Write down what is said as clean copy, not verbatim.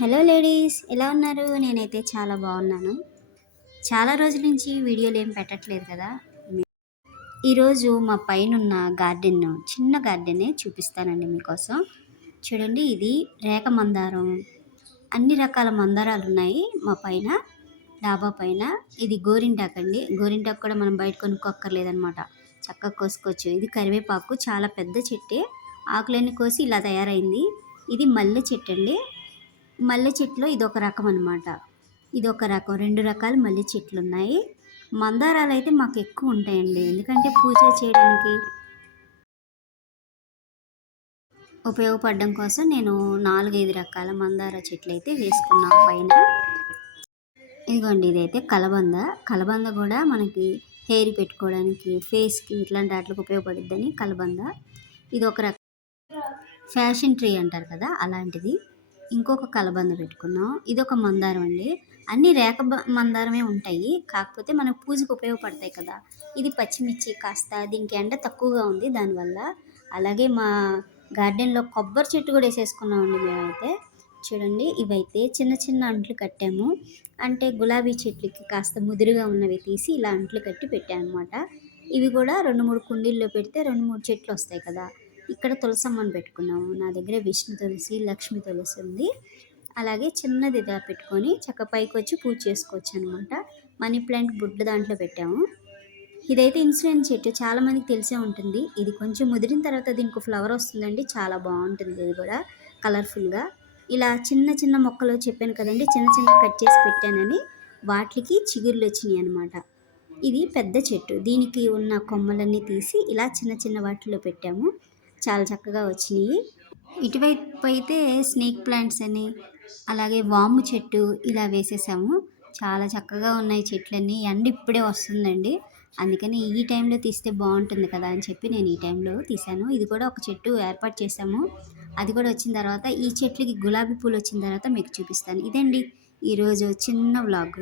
Hello ladies, ఎలా ఉన్నారు? నేనైతే చాలా బాగున్నాను. చాలా రోజుల నుంచి వీడియోలు ఏం పెట్టట్లేదు కదా. ఈరోజు మా పైనున్న గార్డెన్, చిన్న గార్డెనే చూపిస్తానండి మీకోసం. చూడండి, ఇది రేఖ మందారం. అన్ని రకాల మందారాలు ఉన్నాయి మా పైన, డాబా పైన. ఇది గోరింటాకు అండి. గోరింటాకు కూడా మనం బయట కొనుక్కోక్కర్లేదనమాట, చక్కగా కోసుకోవచ్చు. ఇది కరివేపాకు, చాలా పెద్ద చెట్టే. ఆకులన్నీ కోసి ఇలా తయారైంది. ఇది మల్లె చెట్టు అండి. మల్లె చెట్టులో ఇదొక రకం అనమాట. ఇదొక రకం, 2 రకాల మల్లె చెట్లు ఉన్నాయి. మందారాలు అయితే మాకు ఎక్కువ ఉంటాయండి, ఎందుకంటే పూజ చేయడానికి ఉపయోగపడడం కోసం నేను 4, 5 రకాల మందార చెట్లు అయితే వేసుకున్నాను పైన. ఇదిగోండి, ఇదైతే కలబంద. కలబంద కూడా మనకి హెయిర్ పెట్టుకోవడానికి, ఫేస్కి, ఇట్లాంటి వాటికి ఉపయోగపడుద్దని కలబంద. ఇది ఒక రకం ఫ్యాషన్ ట్రీ అంటారు కదా, అలాంటిది. ఇంకొక కలబంద పెట్టుకున్నాం. ఇదొక మందారం అండి. అన్ని రేఖ మందారమే ఉంటాయి, కాకపోతే మనకు పూజకు ఉపయోగపడతాయి కదా. ఇది పచ్చిమిర్చి, కాస్త దీనికి ఎండ తక్కువగా ఉంది దానివల్ల. అలాగే మా గార్డెన్లో కొబ్బరి చెట్టు కూడా వేసేసుకున్నామండి మేమైతే. చూడండి, ఇవైతే చిన్న చిన్న అంట్లు కట్టాము. అంటే గులాబీ చెట్లకి కాస్త ముదురుగా ఉన్నవి తీసి ఇలా అంట్లు కట్టి పెట్టాను అనమాట. ఇవి కూడా 2, 3 కుండీల్లో పెడితే 2, 3 చెట్లు వస్తాయి కదా. ఇక్కడ తులసమ్మని పెట్టుకున్నాము. నా దగ్గర విష్ణు తులసి, లక్ష్మి తులసి ఉంది. అలాగే చిన్నది ఇలా పెట్టుకొని చక్క పైకి వచ్చి పూజ చేసుకోవచ్చు అనమాట. మనీ ప్లాంట్ బుడ్డ దాంట్లో పెట్టాము. ఇదైతే ఇన్సులిన్ చెట్టు, చాలామందికి తెలిసే ఉంటుంది. ఇది కొంచెం ముదిరిన తర్వాత దీనికి ఫ్లవర్ వస్తుందండి, చాలా బాగుంటుంది. ఇది కూడా కలర్ఫుల్గా ఇలా చిన్న చిన్న మొక్కలు చెప్పాను కదండి, చిన్న చిన్న కట్ చేసి పెట్టానని, వాటికి చిగుర్లు వచ్చినాయి అనమాట. ఇది పెద్ద చెట్టు, దీనికి ఉన్న కొమ్మలన్నీ తీసి ఇలా చిన్న చిన్న వాటిలో పెట్టాము. చాలా చక్కగా వచ్చినాయి. ఇటువైపు అయితే స్నేక్ ప్లాంట్స్ అని, అలాగే వాము చెట్టు ఇలా వేసేసాము. చాలా చక్కగా ఉన్నాయి చెట్లన్నీ. ఎండ ఇప్పుడే వస్తుందండి, అందుకని ఈ టైంలో తీస్తే బాగుంటుంది కదా అని చెప్పి నేను ఈ టైంలో తీసాను. ఇది కూడా ఒక చెట్టు ఏర్పాటు చేసాము. అది కూడా వచ్చిన తర్వాత, ఈ చెట్లకి గులాబీ పూలు వచ్చిన తర్వాత మీకు చూపిస్తాను. ఇదండి ఈరోజు చిన్న వ్లాగ్.